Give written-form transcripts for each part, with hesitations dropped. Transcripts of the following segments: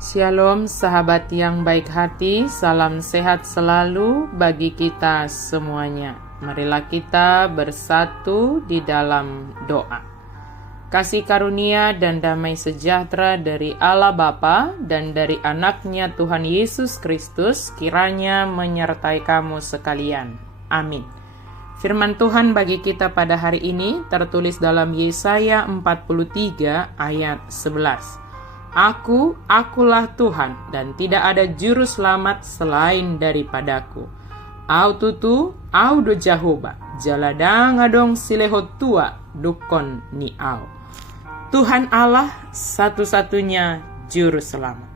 Shalom sahabat yang baik hati, salam sehat selalu bagi kita semuanya. Marilah kita bersatu di dalam doa. Kasih karunia dan damai sejahtera dari Allah Bapa dan dari anaknya Tuhan Yesus Kristus kiranya menyertai kamu sekalian. Amin. Firman Tuhan bagi kita pada hari ini tertulis dalam Yesaya 43 ayat 11. Akulah Tuhan, dan tidak ada juru selamat selain daripadaku. Au tutu, au do Jehovah, jaladang adong silehotua, dukon ni au. Tuhan Allah satu-satunya juru selamat.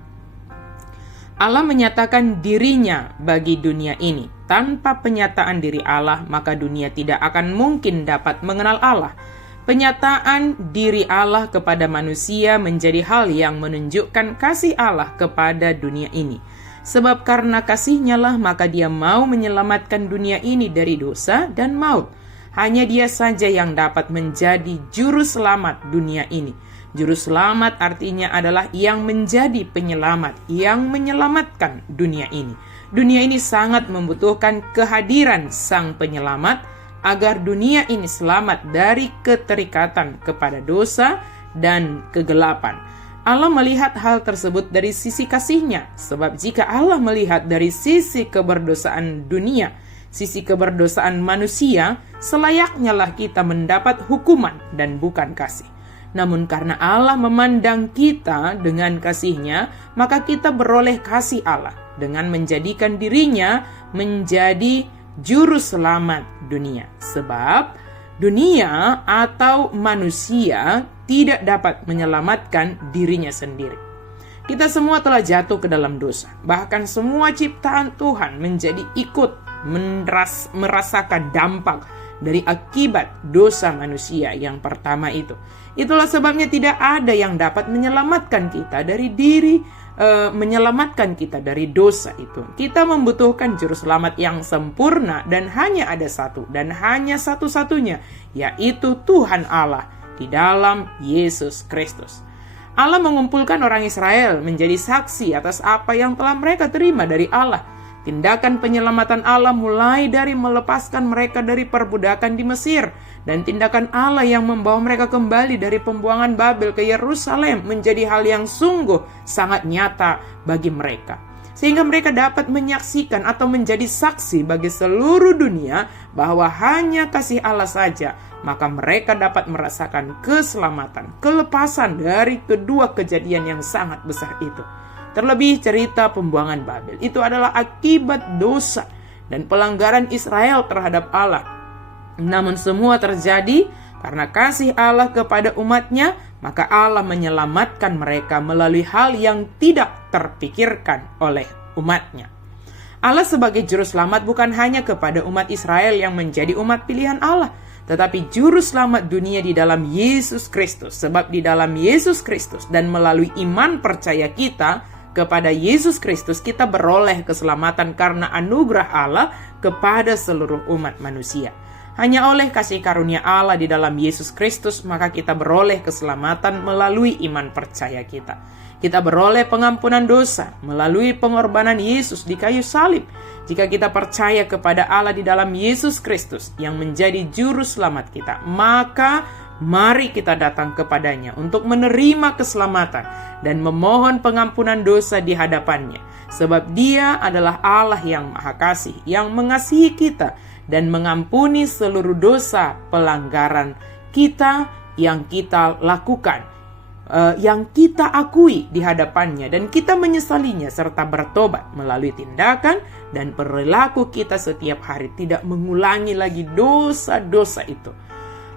Allah menyatakan dirinya bagi dunia ini. Tanpa penyataan diri Allah, maka dunia tidak akan mungkin dapat mengenal Allah. Penyataan diri Allah kepada manusia menjadi hal yang menunjukkan kasih Allah kepada dunia ini. Sebab karena kasih-Nya lah maka Dia mau menyelamatkan dunia ini dari dosa dan maut. Hanya Dia saja yang dapat menjadi juru selamat dunia ini. Juru selamat artinya adalah yang menjadi penyelamat, yang menyelamatkan dunia ini. Dunia ini sangat membutuhkan kehadiran Sang Penyelamat agar dunia ini selamat dari keterikatan kepada dosa dan kegelapan. Allah melihat hal tersebut dari sisi kasih-Nya, sebab jika Allah melihat dari sisi keberdosaan dunia, sisi keberdosaan manusia, selayaknya lah kita mendapat hukuman dan bukan kasih. Namun karena Allah memandang kita dengan kasih-Nya, maka kita beroleh kasih Allah dengan menjadikan dirinya menjadi juru selamat dunia. Sebab dunia atau manusia tidak dapat menyelamatkan dirinya sendiri. Kita semua telah jatuh ke dalam dosa. Bahkan semua ciptaan Tuhan menjadi ikut merasakan dampak dari akibat dosa manusia yang pertama itu. Itulah sebabnya tidak ada yang dapat menyelamatkan kita dari menyelamatkan kita dari dosa itu. Kita membutuhkan juru selamat yang sempurna dan hanya ada satu dan hanya satu-satunya, yaitu Tuhan Allah di dalam Yesus Kristus. Allah mengumpulkan orang Israel menjadi saksi atas apa yang telah mereka terima dari Allah. Tindakan penyelamatan Allah mulai dari melepaskan mereka dari perbudakan di Mesir, dan tindakan Allah yang membawa mereka kembali dari pembuangan Babel ke Yerusalem menjadi hal yang sungguh sangat nyata bagi mereka. Sehingga mereka dapat menyaksikan atau menjadi saksi bagi seluruh dunia bahwa hanya kasih Allah saja, maka mereka dapat merasakan keselamatan, kelepasan dari kedua kejadian yang sangat besar itu. Terlebih cerita pembuangan Babel itu adalah akibat dosa dan pelanggaran Israel terhadap Allah. Namun semua terjadi karena kasih Allah kepada umat-Nya, maka Allah menyelamatkan mereka melalui hal yang tidak terpikirkan oleh umat-Nya. Allah sebagai juru selamat bukan hanya kepada umat Israel yang menjadi umat pilihan Allah, tetapi juru selamat dunia di dalam Yesus Kristus. Sebab di dalam Yesus Kristus dan melalui iman percaya kita kepada Yesus Kristus, kita beroleh keselamatan karena anugerah Allah kepada seluruh umat manusia. Hanya oleh kasih karunia Allah di dalam Yesus Kristus, maka kita beroleh keselamatan melalui iman percaya kita. Kita beroleh pengampunan dosa melalui pengorbanan Yesus di kayu salib. Jika kita percaya kepada Allah di dalam Yesus Kristus yang menjadi juru selamat kita, maka mari kita datang kepadanya untuk menerima keselamatan dan memohon pengampunan dosa di hadapannya. Sebab Dia adalah Allah yang Maha Kasih, yang mengasihi kita dan mengampuni seluruh dosa pelanggaran kita yang kita lakukan, yang kita akui di hadapannya dan kita menyesalinya serta bertobat melalui tindakan dan perilaku kita setiap hari, tidak mengulangi lagi dosa-dosa itu.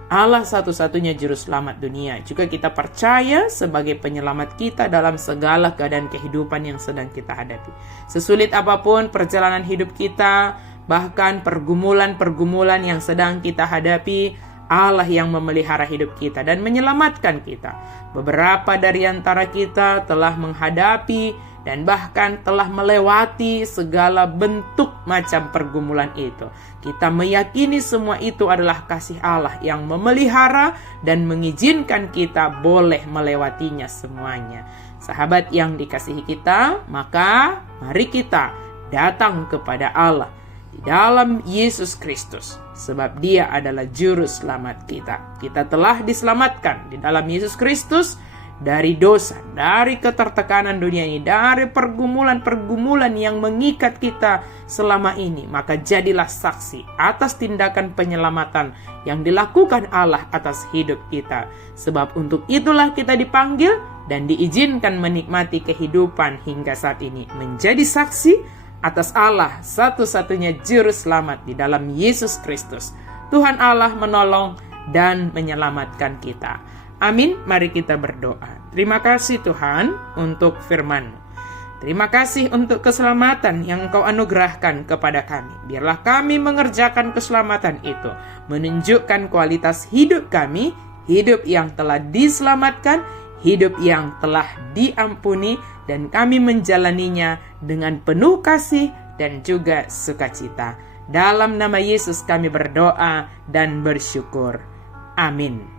Allah satu-satunya juru selamat dunia juga kita percaya sebagai penyelamat kita dalam segala keadaan kehidupan yang sedang kita hadapi. Sesulit apapun perjalanan hidup kita, bahkan pergumulan-pergumulan yang sedang kita hadapi, Allah yang memelihara hidup kita dan menyelamatkan kita. Beberapa dari antara kita telah menghadapi dan bahkan telah melewati segala bentuk macam pergumulan itu. Kita meyakini semua itu adalah kasih Allah yang memelihara dan mengizinkan kita boleh melewatinya semuanya. Sahabat yang dikasihi kita, maka mari kita datang kepada Allah di dalam Yesus Kristus, sebab Dia adalah juru selamat kita. Kita telah diselamatkan di dalam Yesus Kristus dari dosa, dari ketertekanan dunia ini, dari pergumulan-pergumulan yang mengikat kita selama ini. Maka jadilah saksi atas tindakan penyelamatan yang dilakukan Allah atas hidup kita. Sebab untuk itulah kita dipanggil dan diizinkan menikmati kehidupan hingga saat ini, menjadi saksi atas Allah, satu-satunya juru selamat di dalam Yesus Kristus. Tuhan Allah menolong dan menyelamatkan kita. Amin. Mari kita berdoa. Terima kasih Tuhan untuk firman-Mu. Terima kasih untuk keselamatan yang Engkau anugerahkan kepada kami. Biarlah kami mengerjakan keselamatan itu, menunjukkan kualitas hidup kami, hidup yang telah diselamatkan, hidup yang telah diampuni, dan kami menjalaninya dengan penuh kasih dan juga sukacita. Dalam nama Yesus kami berdoa dan bersyukur. Amin.